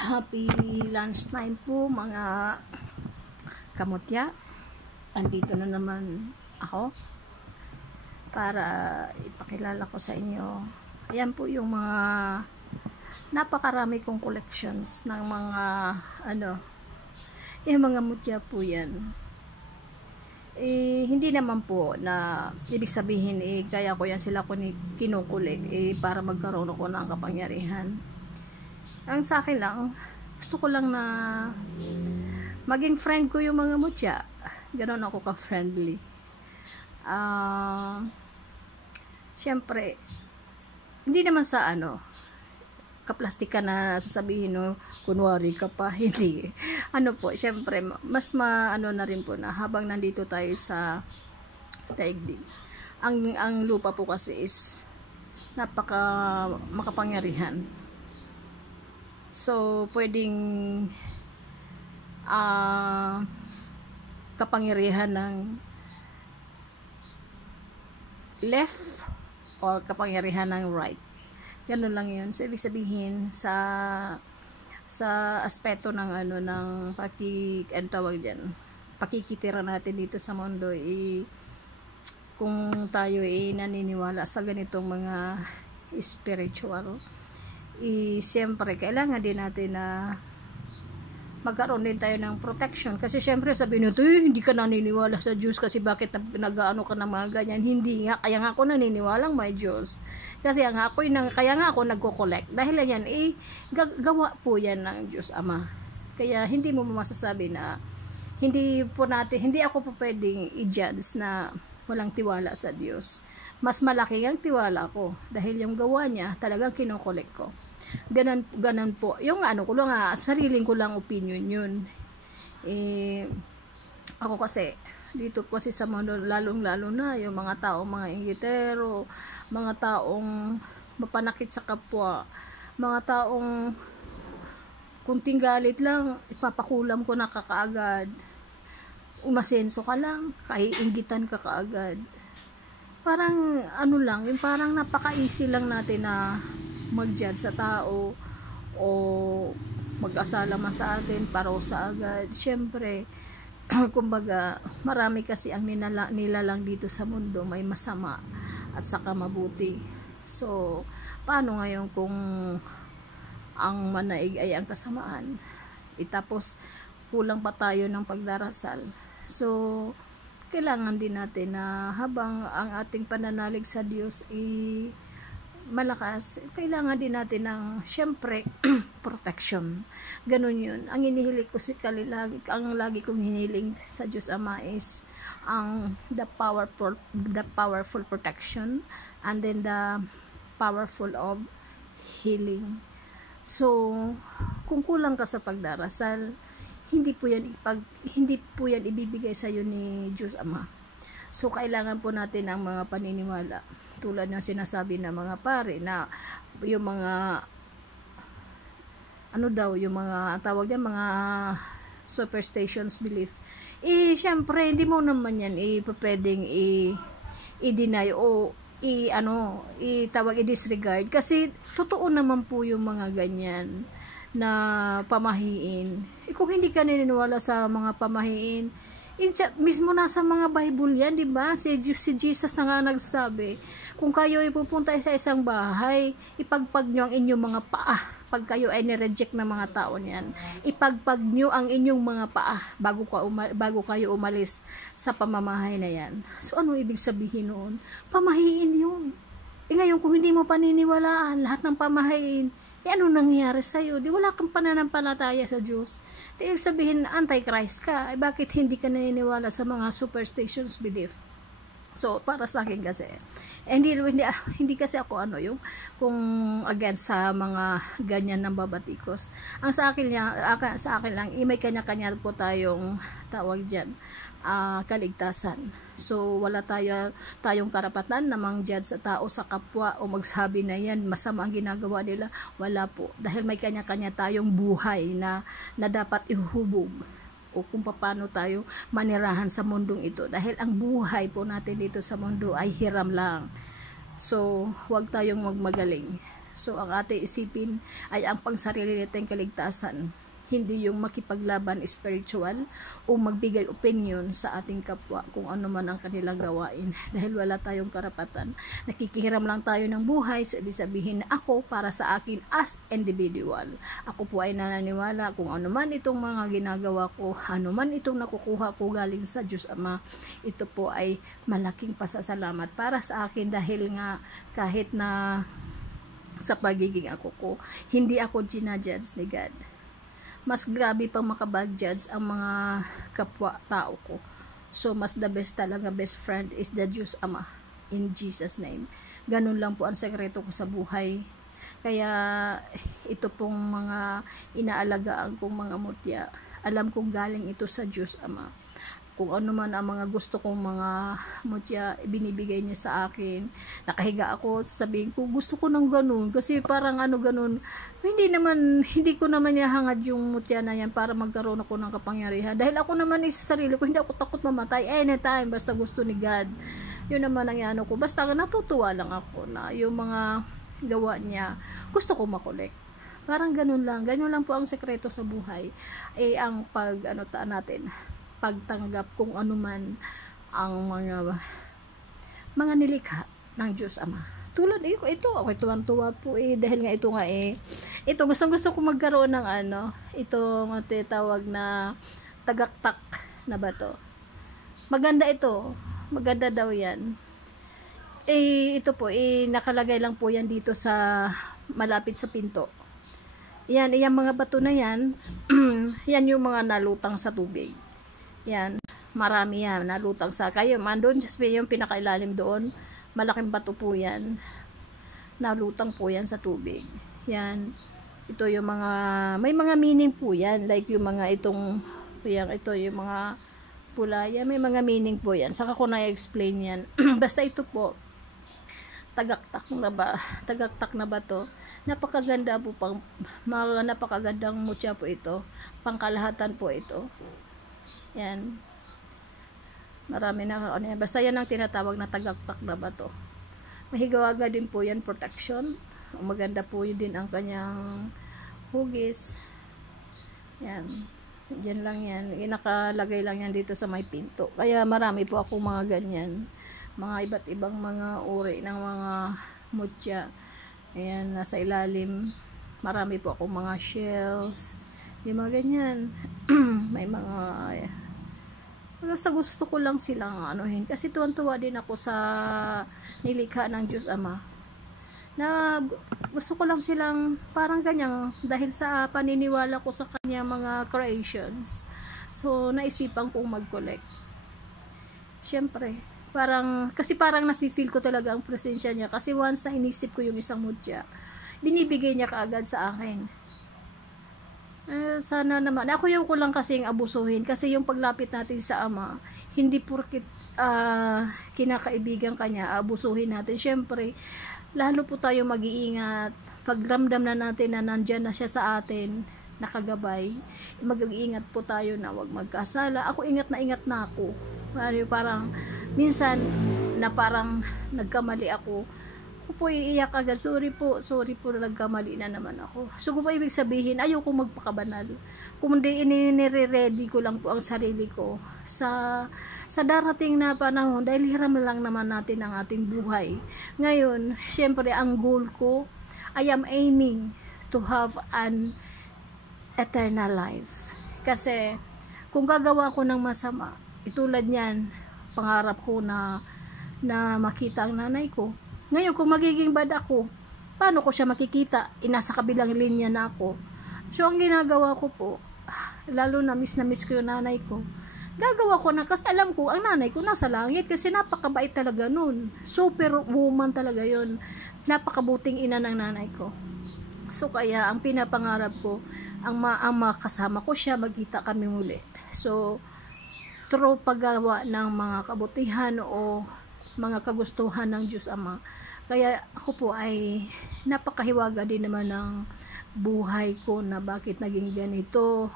Happy lunchtime po mga kamutya. Andito na naman ako para ipakilala ko sa inyo. Ayan po yung mga napakarami kong collections ng mga yung mga mutya po yan. Hindi naman po na ibig sabihin kaya ko yan sila kinukulik para magkaroon ako ng kapangyarihan. Ang sa akin lang, gusto ko lang na maging friend ko yung mga mutya. Ganon ako ka-friendly. Siyempre, hindi naman sa kaplastika na sasabihin kunwari ka pa, hindi. Po, siyempre, mas na rin po na habang nandito tayo sa daigdig. Ang lupa po kasi is makapangyarihan. So, pwedeng kapangyarihan ng left or kapangyarihan ng right. Ganun lang yun. So, ibig sabihin sa aspeto ng ng pakikitira natin dito sa mundo, kung tayo naniniwala sa ganitong mga spiritual, siyempre kailangan din natin na magkaroon din tayo ng protection. Kasi siyempre sabihin nyo, hindi ka naniniwala sa Diyos kasi bakit nag-ano ka ng mga ganyan. Hindi nga, kaya nga ako naniniwalang may Diyos. Kasi kaya nga ako nagko-collect. Dahil yan, gawa po yan ng Diyos Ama. Kaya hindi mo masasabi na hindi ako po pwedeng i-judge na walang tiwala sa Diyos. Mas malaki ang tiwala ko dahil yung gawa niya talagang kinokolek ko. Ganon po. Yung ko lang, sariling ko lang opinion yun. Ako kasi, dito po sa mundo, lalong-lalo na yung mga taong mga inggitero, mga taong mapanakit sa kapwa, mga taong kunting galit lang, ipapakulam ko na kakaagad. Umasenso ka lang, kaiinggitan ka kaagad. Parang lang, yung parang napaka-easy lang natin na mag-judge sa tao o mag-asala man sa atin, parusa agad. Siyempre, kumbaga, marami kasi ang nilalang dito sa mundo, may masama at saka mabuti. So, paano ngayon kung ang manaig ay ang kasamaan? Tapos, kulang pa tayo ng pagdarasal. So, kailangan din natin na habang ang ating pananalig sa Diyos malakas, kailangan din natin ng siyempre protection. Ganun yun. Ang inihiling ko ang lagi kong hinihiling sa Diyos Ama is the powerful protection and then the powerful of healing. So, kung kulang ka sa pagdarasal, hindi po yan ibibigay sa iyo ni Diyos Ama. So, kailangan po natin ang mga paniniwala. Tulad ng sinasabi ng mga pare na yung mga yung mga tawag yan, mga superstitions belief. Syempre, hindi mo naman yan pwedeng i-deny o i-disregard. Kasi, totoo naman po yung mga ganyan na pamahiin. Kung hindi ka naniniwala sa mga pamahiin, mismo nasa mga Bible yan, di ba? Si Jesus na nga nagsabi, kung kayo ipupunta sa isang bahay, ipagpag nyo ang inyong mga paa. Pag kayo ay nireject ng mga tao niyan, ipagpag nyo ang inyong mga paa bago kayo umalis sa pamamahay na yan. So, ano ibig sabihin noon? Pamahiin yun. Ngayon, kung hindi mo paniniwalaan lahat ng pamahiin, ano nangyayari sa'yo? Di wala kang pananampalataya sa Diyos. Di sabihin, anti-Christ ka. Bakit hindi ka naniniwala sa mga superstitions belief? So, para sa akin kasi, hindi kasi ako kung against sa mga ganyan ng babatikos. Ang sa akin lang, may kanya-kanya po tayong tawag dyan, kaligtasan. So, wala tayong karapatan na mang-judge sa tao, sa kapwa, o magsabi na yan, masama ang ginagawa nila. Wala po. Dahil may kanya-kanya tayong buhay na dapat ihuhubog. O kung paano tayo manirahan sa mundong ito. Dahil ang buhay po natin dito sa mundo ay hiram lang. So, huwag tayong magmagaling. So, ang ating isipin ay ang pangsarili nating kaligtasan. Hindi yung makipaglaban spiritual o magbigay opinion sa ating kapwa kung ano man ang kanilang gawain. Dahil wala tayong karapatan. Nakikihiram lang tayo ng buhay, sabihin na ako para sa akin as individual. Ako po ay nananiwala kung ano man itong mga ginagawa ko, ano man itong nakukuha ko galing sa Diyos Ama, ito po ay malaking pasasalamat para sa akin dahil nga kahit na sa pagiging ako ko, hindi ako ginajudge ni God. Mas grabe pang makabag-judge ang mga kapwa-tao ko. So, mas the best talaga, best friend is the Diyos Ama. In Jesus' name. Ganun lang po ang sekreto ko sa buhay. Kaya, ito pong mga inaalagaan kong mga mutya, alam kong galing ito sa Diyos Ama. Kung ano man ang mga gusto kong mga mutya, binibigay niya sa akin. Nakahiga ako, sasabihin ko, gusto ko ng ganun. Kasi parang ano ganun, hindi ko naman ihangad yung mutya na yan para magkaroon ako ng kapangyarihan. Dahil ako naman sa sarili ko, hindi ako takot mamatay anytime, basta gusto ni God. Yun naman ang ano ko. Basta natutuwa lang ako na yung mga gawa niya, gusto ko makolek. Parang ganun lang po ang sekreto sa buhay. Ang natin, pagtanggap kung ano man ang mga nilikha ng Diyos Ama. Tulad ito ako tuwang-tuwa po dahil nga ito gusto ko magkaroon ng itong tawag na tagaktak na bato. Maganda daw yan. Ito po nakalagay lang po yan dito sa malapit sa pinto. Yan, mga bato na yan yan yung mga nalutang sa tubig. Yan, marami yan, nalutang sa kayo. Mandun, yung pinakailalim doon, malaking bato po yan. Nalutang po yan sa tubig. Yan, ito yung may mga meaning po yan. Like yung mga ito yung mga pula. Yan, may mga meaning po yan. Saka ko na-explain yan. Basta ito po, tagaktak na bato. Napakaganda po napakagandang mutya po ito. Pangkalahatan po ito. Yan. Marami na basta yan ang tinatawag na tagaktak na bato. Mahigawaga din po yan, protection. Maganda po yun din ang kanyang hugis. Yan. Yan lang yan. Nakalagay lang yan dito sa may pinto. Kaya marami po ako mga ganyan. Mga iba't ibang mga uri ng mga mutya. Ayan, nasa ilalim. Marami po ako mga shells. Yung mga ganyan. May mga sa gusto ko lang silang anuhin. Kasi tuwan-tuwa din ako sa nilikha ng Diyos Ama. Na gusto ko lang silang parang ganyan dahil sa paniniwala ko sa kanya mga creations. So, naisipan kong mag-collect. Siyempre, kasi parang nafe-feel ko talaga ang presensya niya. Kasi once na inisip ko yung isang mutya, binibigay niya kaagad sa akin. Sana naman, ako yung ko lang kasing abusuhin kasi yung paglapit natin sa Ama, hindi porkit kinakaibigan kanya, abusuhin natin. Syempre, lalo po tayo mag-iingat pag ramdam na natin na nandyan na siya sa atin, nakagabay, mag-iingat po tayo na wag magkasala. Ako ingat na ako. Parang minsan na parang nagkamali ako po iiyak agad, sorry po na nagkamali na naman ako. So kung ibig sabihin, ayoko magpakabanal. Kung hindi, inire-ready ko lang po ang sarili ko sa darating na panahon dahil hiram lang naman natin ang ating buhay. Ngayon, syempre ang goal ko, I am aiming to have an eternal life. Kasi kung gagawa ko ng masama, itulad niyan, pangarap ko na makita ang nanay ko. Ngayon, kung magiging bad ako, paano ko siya makikita? Nasa kabilang linya na ako. So, ang ginagawa ko po, lalo na miss ko yung nanay ko, gagawa ko na, kasi alam ko, ang nanay ko nasa langit, kasi napakabait talaga nun. Super woman talaga yun. Napakabuting ina ng nanay ko. So, kaya, ang pinapangarap ko, ang makasama ko siya, magkita kami muli. So, through paggawa ng mga kabutihan o mga kagustuhan ng Diyos Ama. Kaya ako po ay napakahiwaga din naman ng buhay ko na bakit naging ganito,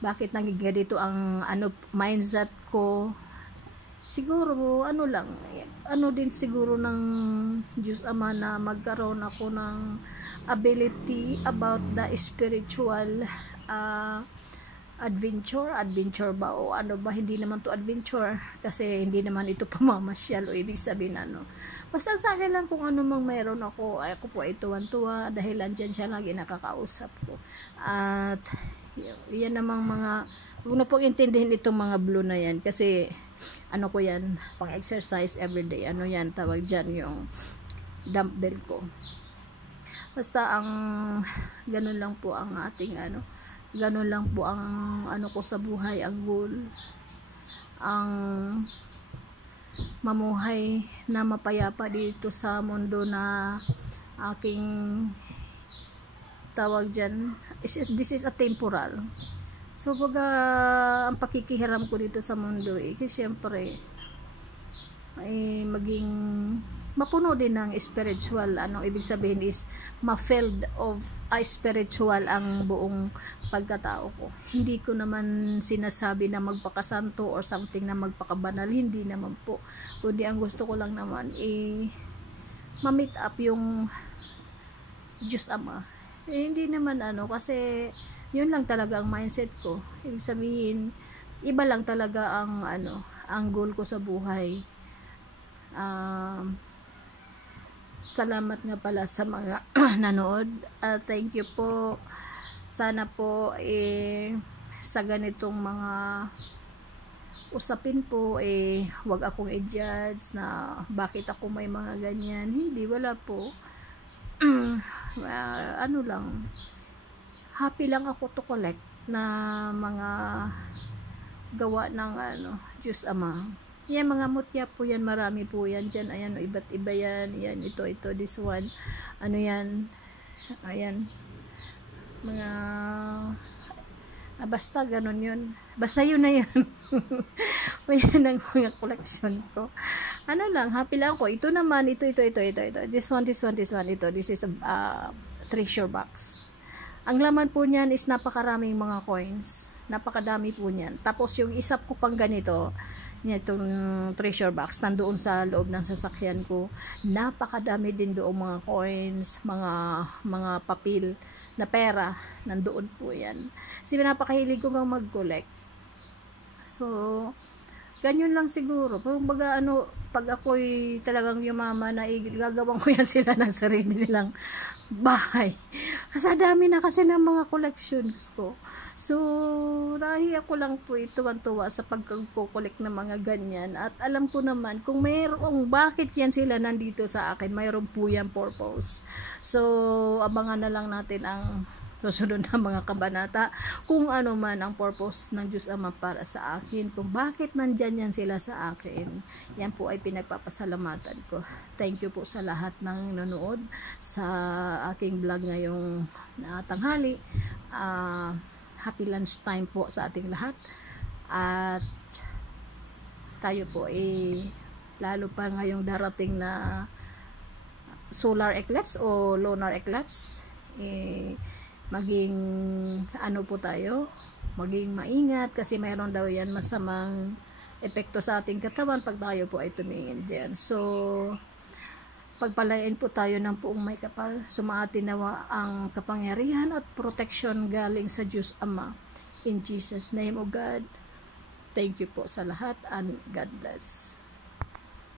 bakit naging ganito ang mindset ko. siguro ano din siguro ng Diyos Ama na magkaroon ako ng ability about the spiritual adventure ba o ano ba, hindi naman to adventure kasi hindi naman ito pamamasyal o ibig sabihin basta sa akin lang kung ano mang mayroon ako po ay tuwan-tuwa dahil andyan siya lagi nakakausap ko. At yan namang mga, huwag na pong intindihin itong mga blue na yan kasi ano ko yan, pang exercise everyday, yan tawag dyan, yung dumbbell ko. Basta ang ganun lang po ang ating ganun lang po ang ko sa buhay, ang goal, ang mamuhay na mapayapa dito sa mundo na aking tawag dyan. This is a temporal. So baga ang pakikihiram ko dito sa mundo kasi syempre maging mapuno din ng spiritual, ibig sabihin is ma-filled of spiritual ang buong pagkatao ko. Hindi ko naman sinasabi na magpakasanto or something na magpakabanal, hindi naman po, kundi ang gusto ko lang naman ma-meet up yung Diyos Ama. Hindi naman kasi yun lang talaga ang mindset ko, ibig sabihin iba lang talaga ang goal ko sa buhay. Salamat nga pala sa mga nanood. Thank you po. Sana po sa ganitong mga usapin po wag akong i-judge na bakit ako may mga ganyan. Hindi, wala po. Lang, happy lang ako to collect na mga gawa ng Diyos Ama. Yan, mga mutya po yan, marami po yan dyan. Ayan, iba't iba yan. Yan, ito, this one. Yan. Ayan. Mga, basta ganun yun. Basta yun na yan. Yan ang mga collection ko. Lang, happy lang ako. Ito naman, ito. This one. Ito, this is a treasure box. Ang laman po niyan is napakaraming mga coins. Napakadami po niyan. Tapos yung isa ko pang ganito, itong treasure box, nandoon sa loob ng sasakyan ko. Napakadami din doon mga coins, mga papel na pera, nandoon po yan. Kasi napakahilig ko kang mag-collect. So, ganyan lang siguro. Pag ako'y talagang yumama na gagawin ko yan sila ng sarili nilang bahay. Kasi dami na kasi ng mga collections ko. So, nahiya ko lang po tuwan-tuwa sa pagkukulik ng mga ganyan. At alam ko naman, kung mayroong bakit yan sila nandito sa akin, mayroong po yan purpose. So, abangan na lang natin ang susunod na mga kabanata. Kung ano man ang purpose ng Diyos Ama para sa akin. Kung bakit nandyan yan sila sa akin. Yan po ay pinagpapasalamatan ko. Thank you po sa lahat ng nanood sa aking vlog ngayong tanghali. Happy lunch time po sa ating lahat. At tayo po lalo pa ngayong darating na solar eclipse o lunar eclipse, maging po tayo, maging maingat kasi mayroon daw yan masamang epekto sa ating katawan pag tayo po ay tumingin dyan. So, pagpalain po tayo ng puong may kapal, sumaatin nawa ang kapangyarihan at protection galing sa Diyos Ama. In Jesus' name, O God, thank you po sa lahat and God bless.